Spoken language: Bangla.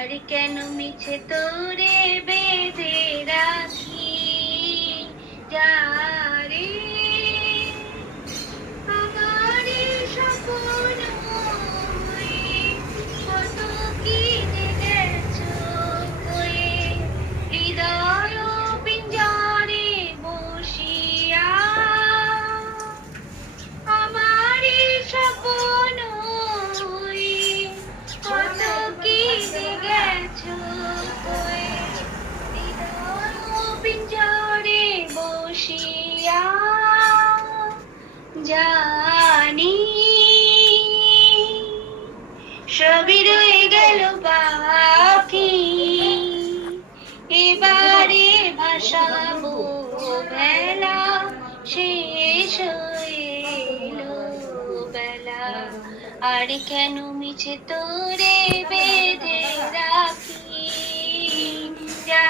আর কেন মিছে তোরে বেঁধে রাখি যারে আমারে স্বপ্ন হয়ে কত কি যে গেছো হয়ে হৃদয় পিঞ্জরে বসিয়া আমারে স্বপ্ন হয়ে কত কি যে গেছো হয়ে হৃদয় পিঞ্জরে বসিয়া জানি সবই রয়ে গেল বাকি এবারে ভাসাবো বেলা শেষ হয়ে এলো বেলা আর কেন মিছে তোরে বেঁধে রাখি যা